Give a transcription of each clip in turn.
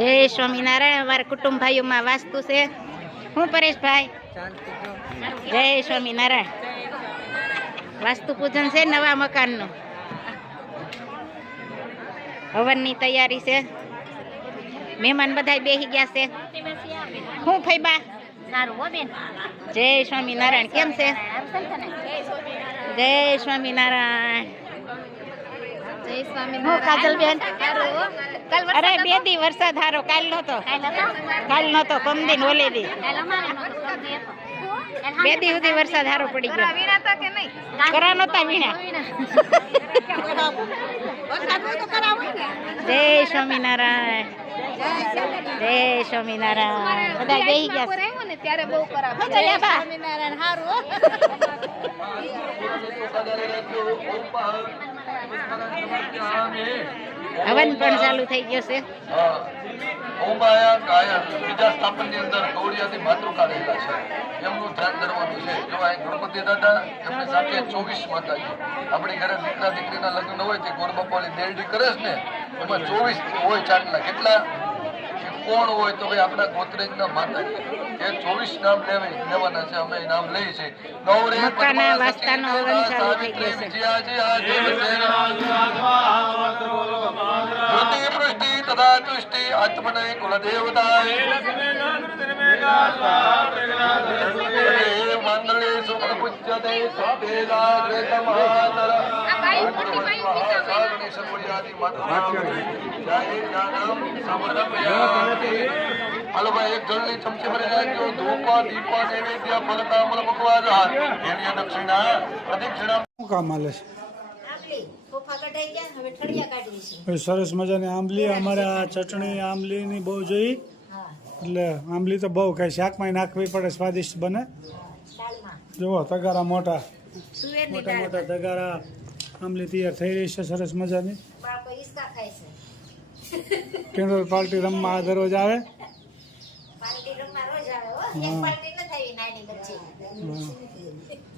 જય સ્વામિનારાયણ. અમારા કુટુંબ ભાઈઓમાં વાસ્તુ છે. હું પરેશભાઈ, જય સ્વામિનારાયણ. વાસ્તુ પૂજન છે નવા મકાનનું. હવનની તૈયારી છે. મહેમાન બધા બેસી ગયા છે. હું ફઈબા, જય સ્વામિનારાયણ. કેમ છે? જય સ્વામિનારાયણ. હું કાજલબેન. અરે 2 દી વરસાદ હારો. કાલ નતો કમદીન ઓલે દી 2 દી સુધી વરસાદ હારો પડી ગયો. કરા નતા વીણા. જય સ્વામિનારાયણ. જય સ્વામિનારાયણ. બધા બેસી ગયા ત્યારે બહુ કરા. હવન પણ ચાલુ થઈ ગયો છે. બીજા સ્થાપનની અંદર ગૌડિયાથી માતૃકા રહેલા છે, એમનું ધ્યાન ધરવાનું છે. એવા ગણપતિ દાદા, એમની સાથે 24 માતાજી. આપણી ઘરે દીકરા દીકરીના લગ્ન હોય તે ગોરબાપાની દેરડી કરે છે ને, એમાં 24 હોય ચાંદલા. કેટલા કોણ હોય તો ભાઈ આપણા ગોત્રેજના માતાજી. એ 24 નામ લેવાના છે. અમે નામ લઈએ છીએ. મક્કાના વાસ્તાનો હવન ચાલુ થઈ ગયો છે. તથા તુષ્ટિ આત્મને કુલદેવતાય મંગળે સુમન પૂજ્યતે સ્વભેદા ગ્રેતમાતર હાલો ભાઈ, એક જળની ચમચી ભરી નાખજો. ધૂપ દીપ નૈવેદ્ય ફલતામલ મુકવા હાથ એની દક્ષિણા પ્રદક્ષિણા. શું કામ હાલે છે? સરસ મજાની આંબલી. અમારે આ ચટણી આંબલીની બહુ જોઈ, એટલે આંબલી તો બહુ ખાય. શાકમાં નાખવી પડે, સ્વાદિષ્ટ બને. જુઓ તગારા મોટા મોટા તગારા આંબલી તૈયાર થઈ રહી છે સરસ મજાની. કેન્દ્ર પાર્ટી રમવા આ દરરોજ આવે.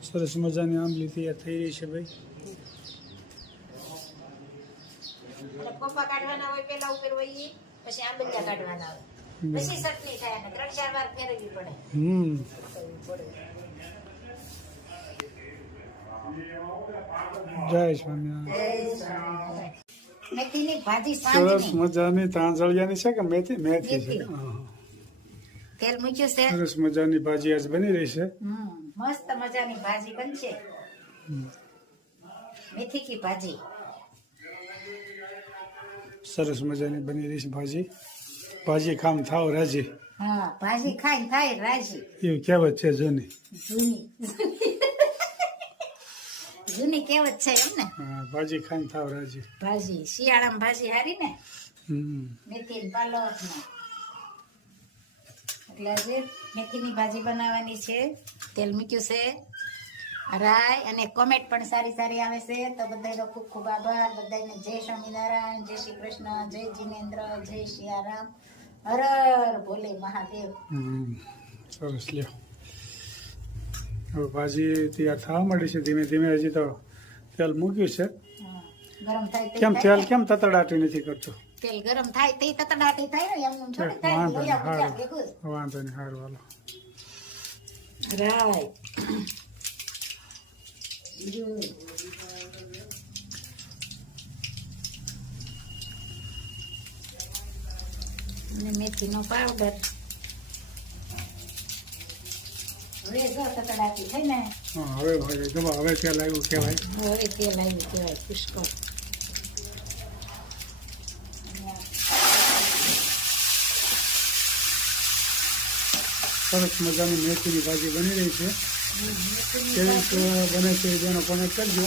સરસ મજાની આંબલી તૈયાર થઈ રહી છે ભાઈ. કોફા કાઢવાના હોય પેલા ઉપર હોય, પછી આંબલિયા કાઢવાના હોય, પછી ચટણી થાય અને 3-4 વાર ફેરવવી પડે. જય સ્વામિનારાયણ. મેથીની ભાજી સરસ મજાની તાંજળિયાની છે કે મેથી છે. તેલ મૂક્યું છે. સરસ મજાની ભાજી આજ બની રહી છે. મસ્ત મજાની ભાજી બનશે. મેથી કી ભાજી સરસ મજાની બની રહી છે ભાજી. ભાજી ખામ થાવ રાજી. હા, ભાજી ખાઈ થાય રાજી. એવું કહેવત છે જૂની જૂની કહેવત છે એમ ને. હા, ભાજી ખાઈને થાવ રાજી. ભાજી શિયાળામાં ભાજી હારી ને, મેથી પાલક ને. એટલે આજે મેથીની ભાજી બનાવવાની છે. તેલ મૂક્યું છે. રાય અને કોમેન્ટ પણ સારી સારી આવે છે. તો બધાનો ખૂબ ખૂબ આભાર. બધાને જય સ્વામિનારાયણ, જય શ્રી કૃષ્ણ, જય જીનેન્દ્ર, જય સિયારામ, હર હર ભોલે મહાદેવ. સરસ લ્યો. હવે ભાજી તૈયાર થવા માંડી છે ધીમે ધીમે. હજી તો તેલ મૂક્યું છે. ગરમ થાય કેમ તેલ કેમ તતડાટી નથી કરતું? તેલ ગરમ થાય તે તતડાટી થાય ને, એમ થોડી થાય. વાંધો નહીં, હારું હાલો. રાય અને મેથીનો પાવડર. હવે જો તતડાટી થઈ ને. હવે હવે તેલ આવ્યું કહેવાય. હવે તેલ આવ્યું કહેવાય પુષ્કળ. સરસ મજાની મેથીની ભાજી બની રહી છે. કેવી બને છે જેનો કોમેન્ટ કરજો.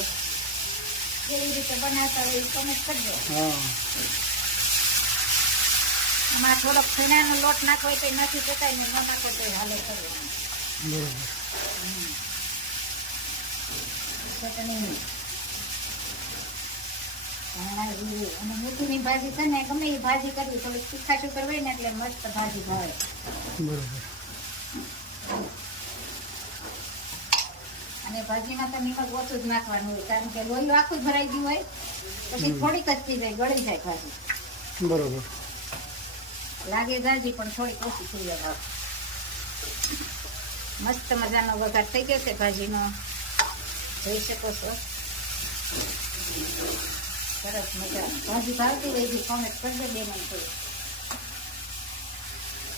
કેવી રીતે બનાવતા હોય એ કોમેન્ટ કરજો. હા, એમાં થોડોક ફેણાનો લોટ નાખવો હોય તો નથી શકાય ને, ન નાખો તો હાલે કરવાનું. બરોબર. ચટણી અને મેથીની ભાજી છે ને, ગમે એ ભાજી કરવી થોડીક તીખાશું કરવી ને એટલે મસ્ત ભાજી ભાવે. બરોબર. અને ભાજીમાં તો નિમક ઓછું જ નાખવાનું હોય, કારણ કે લોહી આખું ભરાઈ ગયું હોય, પછી થોડીક જ થઈ જાય, ગળી જાય ભાજી. બરોબર. લાગે જાજી પણ થોડીક ઓછી થઈ જાય. મસ્ત મજાનો વઘાર થઈ ગયો છે ભાજીનો, જોઈ શકો છો. સરસ મજાની ભાજી ભાવતી હોય છે કોમેન્ટ કરજો બે મને તો.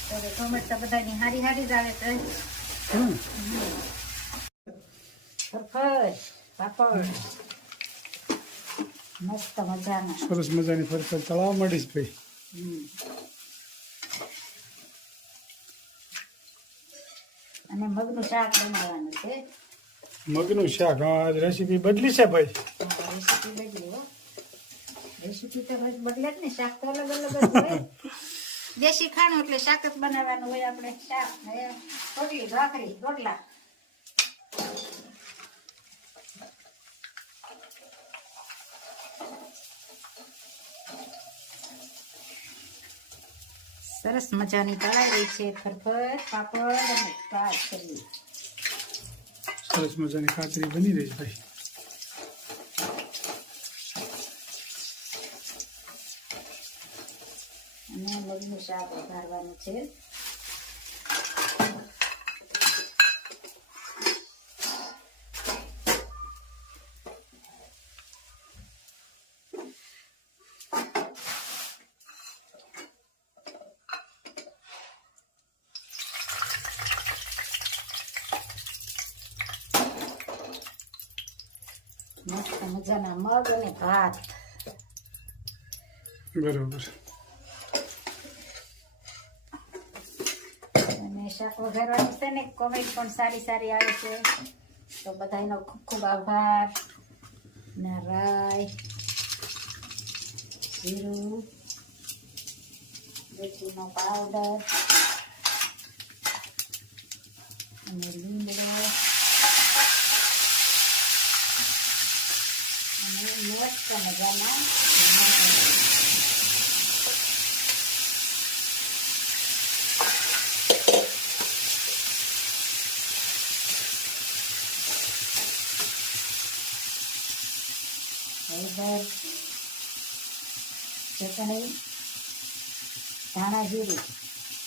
હવે કોમેન્ટ તો બધાની હારી હારી જ આવે છે. ફરફર પાપડ મસ્ત મજાના. સરસ મજાની ફરફર તળાવ મળીશ ભાઈ. અને મગનું શાક બનાવવાનું છે. મગનું શાક, હા આજ રેસીપી બદલી છે ભાઈ. રેસીપી બદલી હો, રેસીપી તો રોજ બદલે જ ને, શાક તો અલગ અલગ જ હોય. દેશી ખાણું એટલે શાક જ બનાવવાનું હોય આપણે. શાક રોટલી ભાખરી રોટલા. સરસ મજાની તળાઈ રહી છે ફરફર પાપડ અને કાચરી. સરસ મજાની કાચરી બની રહી છે ભાઈ. અને મગનું શાક વઘારવાનું છે. મસ્ત મજાના મગ અને ભાત. બરોબર. અને શાક વઘારવાનું છે ને, કોમેન્ટ પણ સારી સારી આવે છે, તો બધાનો ખૂબ ખૂબ આભાર. ના રાઈ, જીરું, મેથીનો પાવડર અને લીમડો અને મસ્ત મજાના હળદર, ચટણી, ધાણા જીરું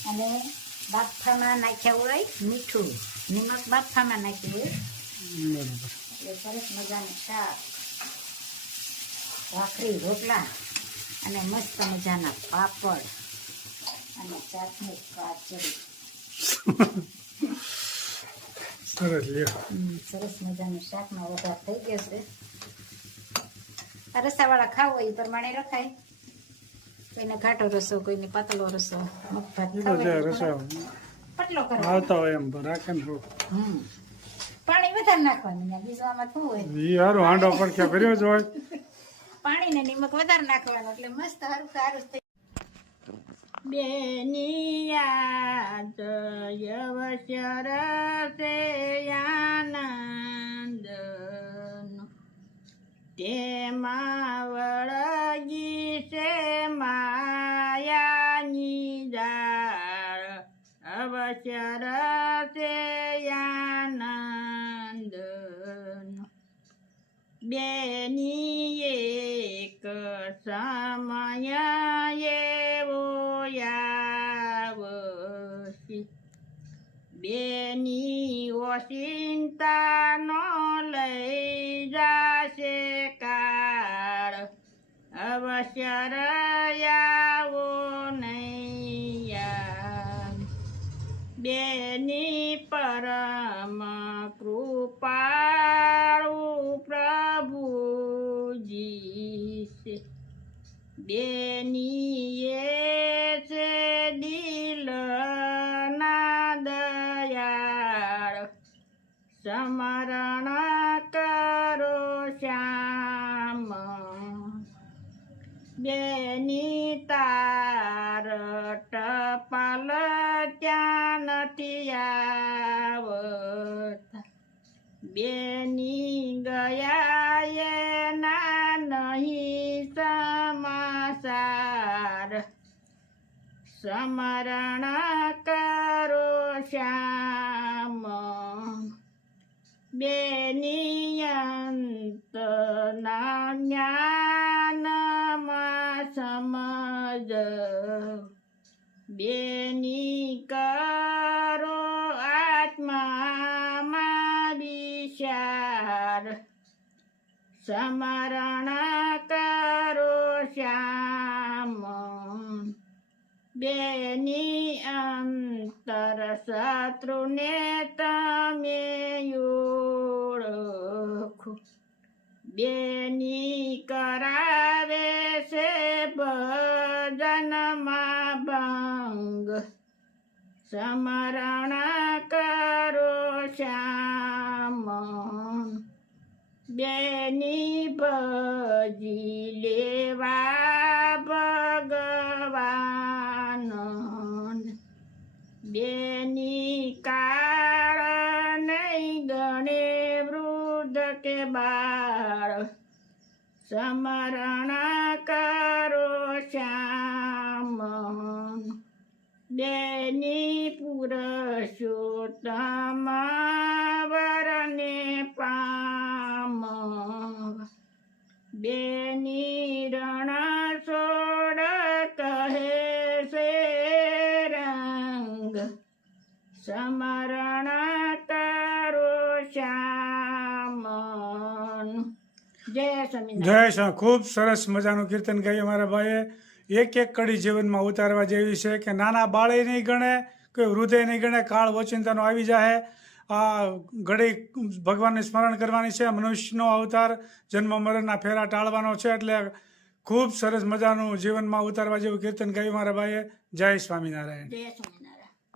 અને બાફામાં નાખ્યા હોય મીઠું, નિમક બાફામાં નાખ્યું હોય બરોબર. એટલે સરસ મજાનું શાક, ભાખરી રોટલા અને મસ્ત મજાના પાપડ અને ચાટણી કાચરી. સરસ લ્યો. સરસ મજાનું શાકનો વઘાર થઈ ગયો છે. આ રસાવાળા ખાવ હોય એ પ્રમાણે રખાય. કોઈને ઘાટો રસો, કોઈને પાતળો રસો. મગભાત એ તો ખાવો જે હોય તો રસા પતલો કરો. આવતા હોય એમ રાખે ને થોડું. પાણી વધારે નાખવાનું ને બીજું આમાં શું હોય, ઈ હારું હાંડો પડખ્યા કર્યો જ હોય. પાણી ને નિમક વધારે નાખવાનું એટલે મસ્ત સારું સારું થઈ. બેનિયા જયવશ્ય રસે આનંદ તેમાં વળગી છે માયાની જાળ. અવશ્ય રસે આનંદ બેની એક સમય એવો આવશે, બેની ઓચિંતા નો લઈ જાશે કાળ. અવશ્ય રહ્યાવો નૈયા બેની પરમ કૃપાળુ પ્રભુજી છે. બેની એ છે દિલના દયાળ. સ્મરણ કરો શ્યામ બેની તાર ટપાલ ત્યાં નથી આવતા. બેની ગયા એના નહીં સમાચાર. સ્મરણ કરો શ્યામ બેની અંતના જ્ઞાનમાં સમજ બેની કરો આત્મામાં વિચાર સ્મરણ કરો શ્યામ બેની અંતર શત્રુને તમે ઓળખો બેની કરાવે છે ભજનમાં ભંગ સ્મરણ કરો શ્યામ બેની ભજી લેવા ભગવાન બેની કાળ નહીં ગણે વૃદ્ધ કે બાળ સ્મરણ કરો શ્યામ બેની પુરુષોત્તમ વરને પામ બેની રણ છોડ કહે છે રંગ સ્મરણ કરો શ્યામ જય સ્વામિનારાયણ. જય શ્રી ખૂબ સરસ મજાનું કીર્તન ગાયું અમારા ભાઈએ. એક એક કડી જીવનમાં ઉતારવા જેવી છે કે નાના બાળે નહીં ગણે, કોઈ વૃદ્ધે નહીં ગણે, કાળ ઓચિંતાનો આવી જાય. આ ઘડી ભગવાનને સ્મરણ કરવાની છે. મનુષ્યનો અવતાર જન્મ મરણના ફેરા ટાળવાનો છે. એટલે ખૂબ સરસ મજાનું જીવનમાં ઉતારવા જેવું કીર્તન ગાયું મારા ભાઈએ. જય સ્વામિનારાયણ. જય સ્વામિનારાયણ.